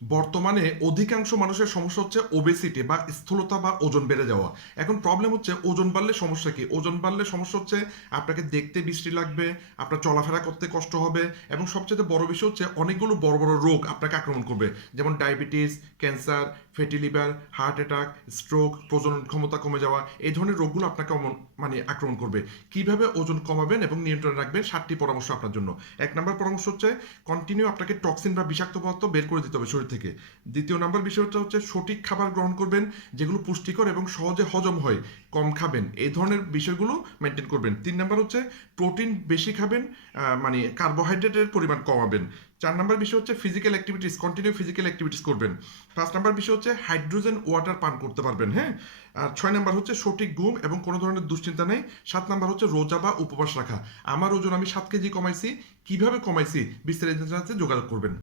বর্তমানে অধিকাংশ মানুষের সমস্যা হচ্ছে ওবেসিটি বা স্থূলতা বা ওজন বেড়ে যাওয়া। এখন প্রবলেম হচ্ছে ওজন বাড়লে সমস্যা কি? ওজন বাড়লে সমস্যা হচ্ছে আপনাকে দেখতে বিশ্রী লাগবে, আপনার চলাফেরা করতে কষ্ট হবে, এবং সবচেয়ে বড় বিষয় হচ্ছে অনেকগুলো বড় বড় রোগ আপনাকে আক্রমণ করবে, যেমন diabetes, cancer, fatty liver, heart attack, stroke, প্রজনন ক্ষমতা কমে যাওয়া, এই ধরনের রোগগুলো আপনাকে মানে আক্রমণ করবে। কিভাবে ওজন কমাবেন এবং নিয়ন্ত্রণে রাখবেন 7টি পরামর্শ আপনার জন্য। 1 নম্বর পরামর্শ হচ্ছে কন্টিনিউ আপনাকে টক্সিন বা বিষাক্ত পদার্থ বের করে দিতে হবে শরীর থেকে। 2 নম্বর বিষয়টা হচ্ছে সঠিক খাবার গ্রহণ করবেন, যেগুলো পুষ্টিকর এবং সহজে হজম হয়, কম খাবেন, এই ধরনের বিষয়গুলো মেনটেন করবেন। 3 নম্বর হচ্ছে প্রোটিন বেশি খাবেন, মানে কার্বোহাইড্রেটের পরিমাণ কমাবেন। 4 নম্বর বিষয় হচ্ছে physical activities, continue physical activities করবেন। 5 নম্বর বিষয় হচ্ছে হাইড্রোজেন ওয়াটার পান করতে পারবেন, হ্যাঁ। আর 6 নম্বর হচ্ছে সঠিক ঘুম এবং কোনো ধরনের দুশ্চিন্তা নেই। 7 নম্বর হচ্ছে রোজা বা উপবাস রাখা। আমার ওজন আমি 7 কেজি কমাইছি, কিভাবে কমাইছি বিস্তারিত জানতে যোগাযোগ করবেন।